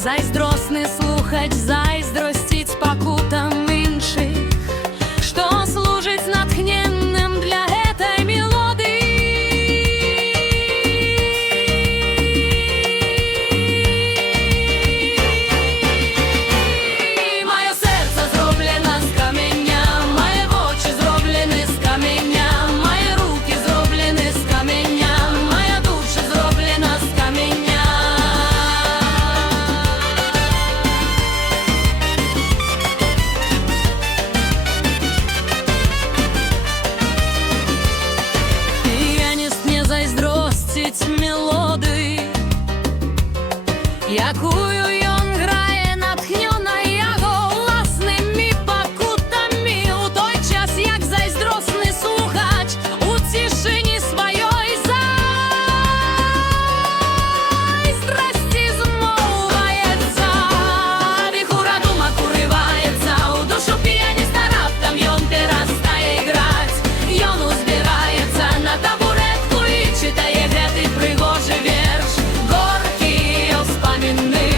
Зайздросны слухаць, зайздросціць пакутам іншых, што служыць натхненным для гэтай мелодыі. Маё сэрца зроблена з каменя, мае вочы зроблены з каменя, мае рукі зроблены з каменя, мая душа зроблена з каменя. Мелодыі, якую ён грае, натхнёна яго ўласнымі пакутамі, у той час, як зайздросны слухач у цішыні сваёй зайздрасці змоўваецца. Віхура думак урываецца ў душу піяніста, раптам ён перастае іграць. Ён узбіраецца на табуретку і чытае гэты прыгожы верш. Горкія ўспаміны,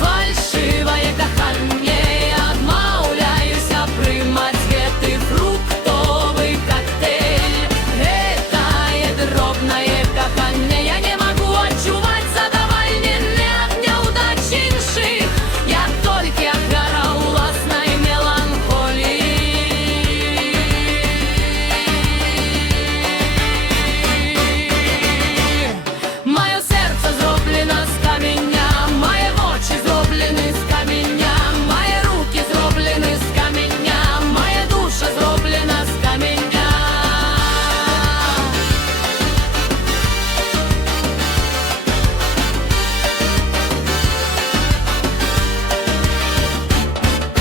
фальшывае каханне, адмаўляюся прымаць гэты фруктовы коктейль. Гэтае дробнае каханне, я не магу адчуваць задавальненне ад няўдач іншых. Я толькі ахвяра ўласнай меланхоліі. Маё сэрца зроблена з каменя, мае вочы зроблены з каменя, мае рукі зроблены з каменя, мая душа зроблена з каменя.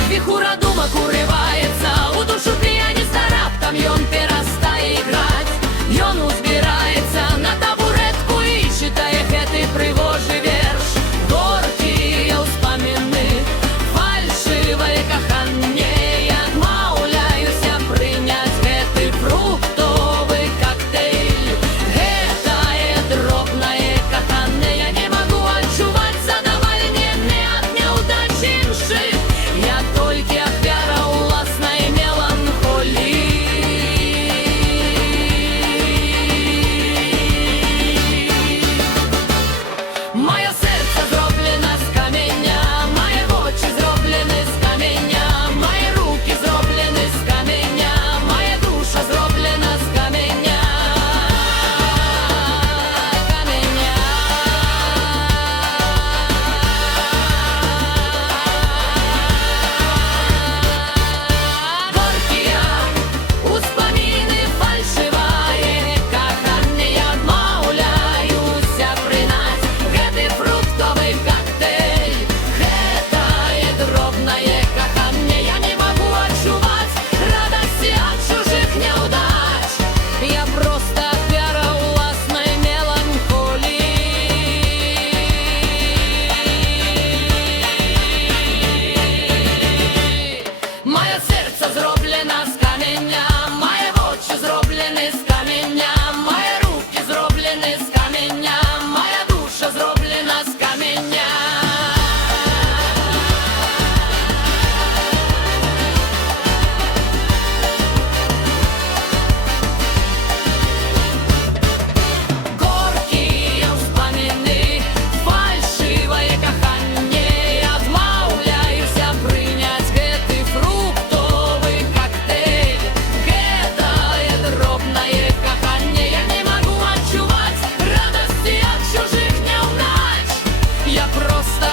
Віхура думак урываецца ў душу піяніста, раптам ён перастае іграць. Ён узбіраецца на табуретку і чытае гэты прыгожы верш. Горкія ўспаміны, фальшывае каханне, я адмаўляюся прыняць гэты фруктовы коктейль. Гэтае дробнае каханне, я не магу адчуваць задавальненне ад няўдач іншых. Я толькі ахвяра ўласнай меланхоліі. Маё сэрца зроблена з каменя, мае вочы зроблены з каменя, мае рукі зроблены з каменя, мая душа зроблена з каменя. Каменя. Горкія ўспаміны, фальшывае каханне, я адмаўляюся прынаць гэты фруктовы коктейль. Гэтае дробнае каханне, я не магу адчуваць радасці ад чужых няўдач. Я проста ахвяра ўласнай меланхоліі. Маё сэрца зроблена з каменя, мае вочы зроблены з каменя, мае рукі зроблены з каменя, мая душа зроблена з каменя. Горкія ўспаміны, фальшывае каханне, я адмаўляюся прыняць гэты фруктовы коктейль. Гэтае дробнае каханне, я не магу адчуваць радасці ад чужых няўдач. Я проста